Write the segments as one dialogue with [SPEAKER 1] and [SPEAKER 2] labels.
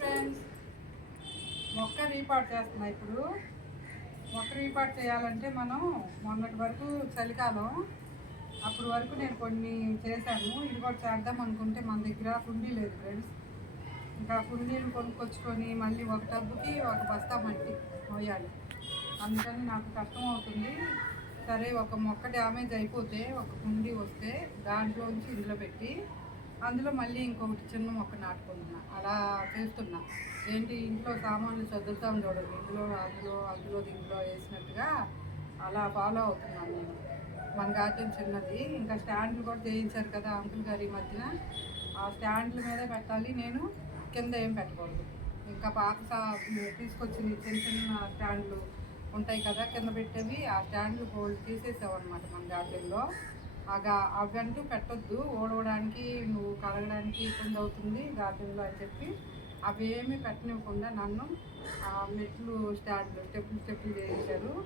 [SPEAKER 1] Friends మొక్క repot చేస్తున్నా ఇప్పుడు. మొక్క రీపాట్ చేయాలంటే మనం మొన్నటి వరకు చలికాలం అప్పుడు వరకు నేను కొన్ని చేశాను. ఇది కూడా చేద్దాం అనుకుంటే మన దగ్గర కుండీ లేదు ఫ్రెండ్స్ ఇంకా కుండీలు కొనుక్కొచ్చుకొని మళ్ళీ ఒక టబ్బుకి ఒక బస్తా మట్టి పోయాలి అందుకని నాకు కష్టం అవుతుంది. సరే ఒక మొక్క డ్యామేజ్ అయిపోతే ఒక కుండీ వస్తే దాంట్లోంచి ఇందులో పెట్టి అందులో మళ్ళీ ఇంకొకటి చిన్న మొక్క నాటుకుంటున్నా. అలా చేస్తున్నా. ఏంటి? ఇంట్లో సామాన్లు చదువుతాం చూడండి ఇందులో అందులో అందులో దీంట్లో వేసినట్టుగా అలా ఫాలో అవుతున్నాను నేను. మన గార్డెన్ చిన్నది. ఇంకా స్టాండ్లు కూడా చేయించారు కదా అంకుల్ గారి ఈ మధ్యన. ఆ స్టాండ్ల మీదే పెట్టాలి. నేను కింద ఏం పెట్టకూడదు. ఇంకా పాత సా- తీసుకొచ్చిన చిన్న చిన్న స్టాండ్లు ఉంటాయి కదా కింద పెట్టేవి. ఆ స్టాండ్లు హోల్డ్ తీసేసావన్నమాట మన గార్డెన్లో. అగా అవంటూ పెట్టొద్దు. ఓడవడానికి నువ్వు కడగడానికి ఇబ్బంది అవుతుంది గార్డెన్లో అని చెప్పి అవేమీ పెట్టనివ్వకుండా నన్ను ఆ మెట్లు స్టాండ్లు స్టెప్పులు స్టెప్పులు వేయించారు.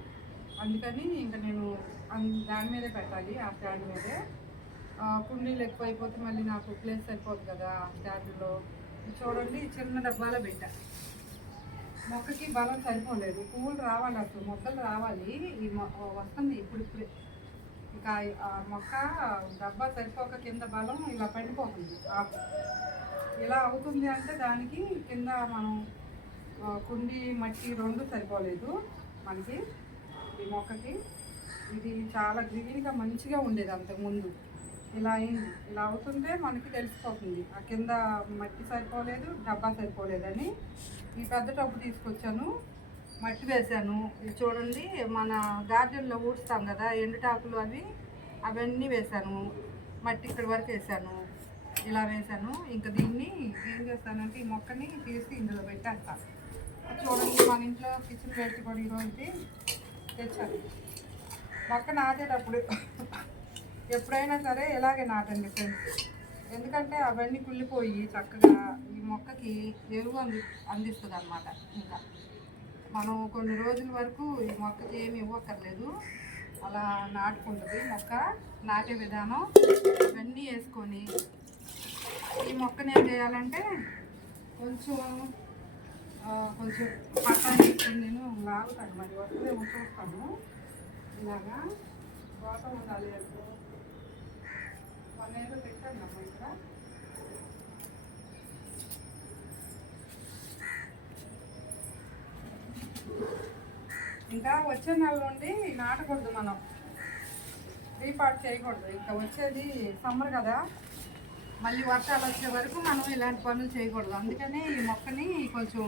[SPEAKER 1] అందుకని ఇంకా నేను అన్- దాని మీదే పెట్టాలి ఆ స్టాండ్ మీదే. కుండీలు ఎక్కువైపోతే మళ్ళీ నాకు ప్లేస్ సరిపోదు కదా ఆ స్టాండ్లో. చూడండి చిన్న డబ్బాలో పెట్టా. మొక్కకి బలం సరిపోలేదు. పువ్వులు రావాలి అసలు మొక్కలు రావాలి. ఈ మొ వస్తుంది ఇప్పుడు ఇప్పుడే ఇక ఆ మొక్క డబ్బా సరిపోక కింద బలం ఇలా పడిపోతుంది. ఆకు ఇలా అవుతుంది అంటే దానికి కింద మనం కుండి మట్టి రెండు సరిపోలేదు మనకి ఈ మొక్కకి. ఇది చాలా గ్రీన్గా మంచిగా ఉండేది అంతకుముందు ఇలా అయింది. ఇలా అవుతుంటే మనకి తెలిసిపోతుంది. ఆ కింద మట్టి సరిపోలేదు డబ్బా సరిపోలేదని. ఈ పెద్ద డబ్బు తీసుకొచ్చాను. మట్టి వేశాను. ఇది చూడండి మన గార్డెన్లో ఊడుస్తాం కదా ఎండుటాకులు అవి అవన్నీ వేశాను. మట్టి ఇక్కడి వరకు వేసాను ఇలా వేశాను. ఇంకా దీన్ని ఏం చేస్తానంటే ఈ మొక్కని తీసి ఇందులో పెట్టేస్తాను చూడండి మన ఇంట్లో కిచెన్ వేస్ట్ కూడా ఈరోజు తెచ్చాను. మొక్క నాటేటప్పుడు ఎప్పుడైనా సరే ఇలాగే నాటండి ఫ్రెండ్స్ ఎందుకంటే అవన్నీ కుళ్ళిపోయి చక్కగా ఈ మొక్కకి ఎరువు అంది అందిస్తుంది అనమాట ఇంకా మనం కొన్ని రోజుల వరకు ఈ మొక్కకి ఏమి ఇవ్వక్కర్లేదు. అలా నాటుకుంటుంది. మొక్క నాటే విధానం ఇవన్నీ వేసుకొని ఈ మొక్కని ఏం చేయాలంటే కొంచెం కొంచెం పట్టాలు వేసుకొని నేను లాగుతాను. మరి వస్తే చూస్తాను ఇలాగా గోతం ఉండాలి. అంటే మొన్న ఏదో పెట్టాను అమ్మ ఇక్కడ. ఇంకా వచ్చే నెల నుండి నాటకూడదు మనం. రీపాట్ చేయకూడదు. ఇంకా వచ్చేది సమ్మర్ కదా. మళ్ళీ వర్షాలు వచ్చే వరకు మనం ఇలాంటి పనులు చేయకూడదు. అందుకనే ఈ మొక్కని కొంచెం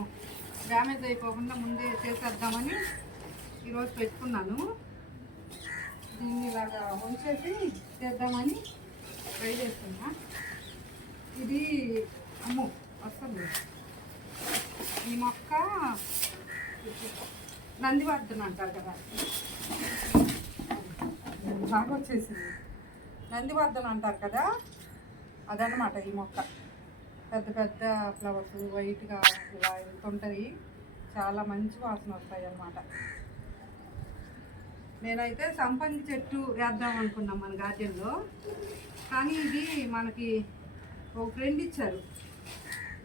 [SPEAKER 1] డ్యామేజ్ అయిపోకుండా ముందే చేసేద్దామని ఈరోజు పెట్టుకున్నాను. దీన్ని ఇలాగా ఉంచేసి చేద్దామని ట్రై చేస్తున్నా. ఇది అమ్మో వస్తుంది. ఈ మొక్క నందివర్ధన అంటారు కదా. బాగా వచ్చేసింది. నందివర్ధన అంటారు కదా. అదనమాట ఈ మొక్క. పెద్ద పెద్ద ఫ్లవర్స్ వైట్గా ఇలా వెళ్తుంటాయి చాలా మంచి వాసన వస్తాయి అన్నమాట. నేనైతే సంపంగి చెట్టు వేద్దాం అనుకున్నాం మన గార్డెన్లో కానీ ఇది మనకి ఒక ఫ్రెండ్ ఇచ్చారు.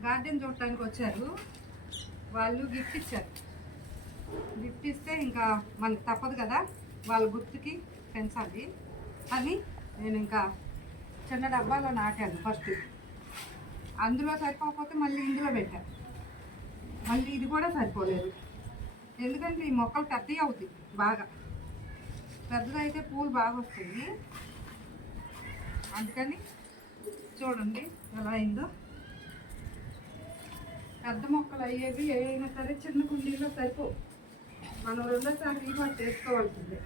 [SPEAKER 1] గార్డెన్ చూడటానికి వచ్చారు. వాళ్ళు గిఫ్ట్ ఇచ్చారు. గిఫ్ట్ ఇస్తే ఇంకా మనకు తప్పదు కదా. వాళ్ళ గుర్తుకి పెంచాలి. అని నేను ఇంకా చిన్న డబ్బాలో నాటాను ఫస్ట్ అందులో సరిపోకపోతే మళ్ళీ ఇందులో పెట్టాను మళ్ళీ ఇది కూడా సరిపోలేదు. ఎందుకంటే ఈ మొక్కలు పెద్దవి అవుతాయి బాగా. పెద్దదైతే పూలు బాగా వస్తాయి. అందుకని చూడండి ఎలా అయిందో. పెద్ద మొక్కలు అయ్యేవి ఏవైనా సరే చిన్న కుండీలో సరిపోవు. మనం రెండోసారి రీఫండ్ చేసుకోవాల్సిందే.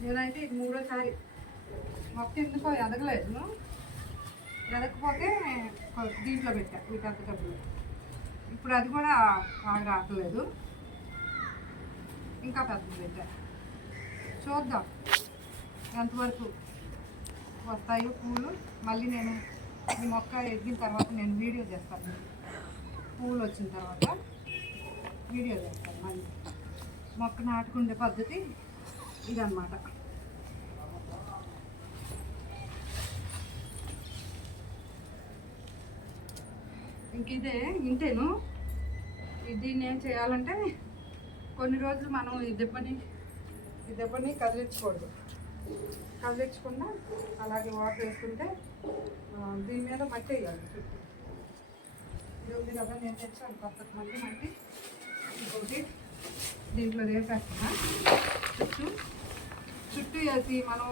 [SPEAKER 1] నేనైతే ఇది మూడోసారి. మొక్క ఎందుకో ఎదగలేదు. ఎదకపోతే దీంట్లో పెట్టా వీటంత డబ్బులు ఇప్పుడు అది కూడా బాగా రావట్లేదు. ఇంకా పెద్దది పెట్టా. చూద్దాం ఎంతవరకు వస్తాయో పూలు. మళ్ళీ నేను ఈ మొక్క ఎదిగిన తర్వాత నేను వీడియో చేస్తాను. పూలు వచ్చిన తర్వాత. వీడియో చేస్తాను మళ్ళీ. మొక్క నాటుకునే పద్ధతి ఇదన్నమాట. ఇంక ఇదే ఇంతేను. దీన్ని ఏం చేయాలంటే కొన్ని రోజులు మనం ఈ దెబ్బని ఈ దెబ్బని కదిలించకూడదు. కదిలించకుండా అలాగే వాటర్ వేసుకుంటే దీని మీద మట్టి వేయాలి. చుట్టూ ఇది ఉంది కదా నేను తెచ్చాను కొత్త మట్టి మట్టి. ఒకటి దీంట్లో వేసేస్తున్నా చుట్టూ చుట్టూ వేసి మనం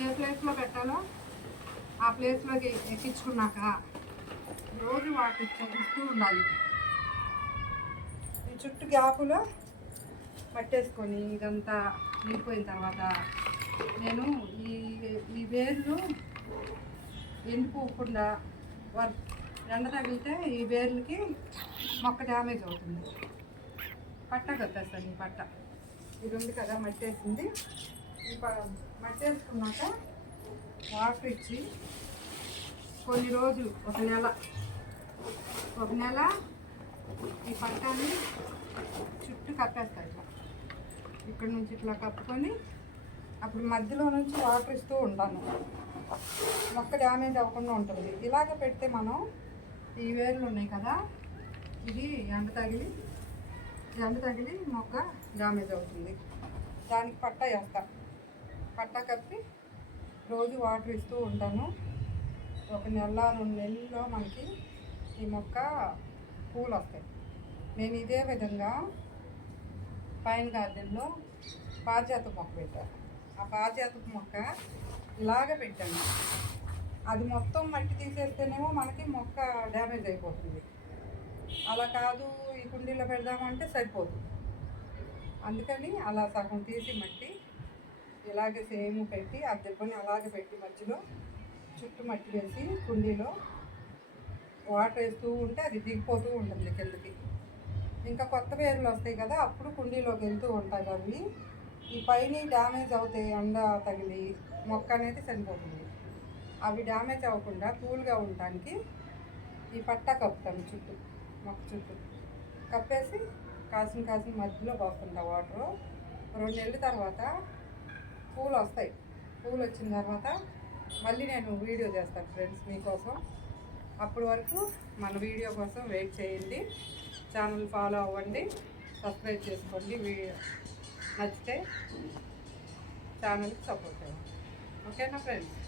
[SPEAKER 1] ఏ ప్లేస్లో పెట్టాలో ఆ ప్లేస్లోకి ఎక్కించుకున్నాక రోజు వాటి ఇస్తూ ఉండాలి. ఈ చుట్టూ గ్యాపులో పట్టేసుకొని ఇదంతా నిండిపోయిన తర్వాత నేను ఈ ఈ వేర్లు ఎండిపోకుండా వర్ ఎండ తగిలితే ఈ వేర్లకి మొక్క డ్యామేజ్ అవుతుంది. పట్ట కట్టేస్తాను ఈ పట్ట. ఇది ఉంది కదా మట్టేసింది. ఈ మట్టేసుకున్నాక వాటర్ ఇచ్చి కొన్ని రోజులు ఒక నెల ఒక నెల ఈ పట్టాన్ని చుట్టూ కప్పేస్తాయి ఇట్లా. ఇక్కడ నుంచి ఇట్లా కప్పుకొని అప్పుడు మధ్యలో నుంచి వాటర్ ఇస్తూ ఉంటాను. మొక్క డ్యామేజ్ అవ్వకుండా ఉంటుంది. ఇలాగ పెడితే మనం ఈ వేర్లు ఉన్నాయి కదా ఇది ఎండ తగిలి ఎండ తగిలి మొక్క డ్యామేజ్ అవుతుంది. దానికి పట్ట వేస్తా. పట్ట కప్పి రోజు వాటర్ ఇస్తూ ఉంటాను. ఒక నెల రెండు నెలల్లో మనకి ఈ మొక్క పూలు వస్తాయి నేను ఇదే విధంగా పైన గార్డెన్లో పారిజాత మొక్క పెట్టాను. ఆ పారిజాత మొక్క ఇలాగ పెట్టాను. అది మొత్తం మట్టి తీసేస్తేనేమో మనకి మొక్క డ్యామేజ్ అయిపోతుంది. అలా కాదు ఈ కుండీలో పెడదామంటే సరిపోదు అందుకని అలా సగం తీసి మట్టి ఇలాగే సేమ్ పెట్టి ఆ దెబ్బని అలాగే పెట్టి మధ్యలో చుట్టూ మట్టి వేసి కుండీలో వాటర్ వేస్తూ ఉంటే అది దిగిపోతూ ఉంటుంది కిందకి. ఇంకా కొత్త వేర్లు వస్తాయి కదా అప్పుడు కుండీలోకి వెళ్తూ ఉంటాయి అవి. ఈ పైన డ్యామేజ్ అవుతాయి ఎండ తగిలి మొక్క అనేది చనిపోతుంది. అవి డ్యామేజ్ అవ్వకుండా కూల్గా ఉండటానికి ఈ పట్ట కప్పుతాను చుట్టూ. మొక్క చుట్టూ కప్పేసి కాసిన కాసిన మధ్యలో పోస్తుంటా వాటర్ రెండు నెలల తర్వాత పూలు వస్తాయి పూలు వచ్చిన తర్వాత మళ్ళీ నేను వీడియో చేస్తాను ఫ్రెండ్స్ మీకోసం. అప్పటి వరకు మన వీడియో కోసం వెయిట్ చేయండి. ఛానల్ ఫాలో అవ్వండి. సబ్స్క్రైబ్ చేసుకోండి. వీడియో నచ్చితే ఛానల్కి సపోర్ట్ అవ్వండి ఓకేనా ఫ్రెండ్స్?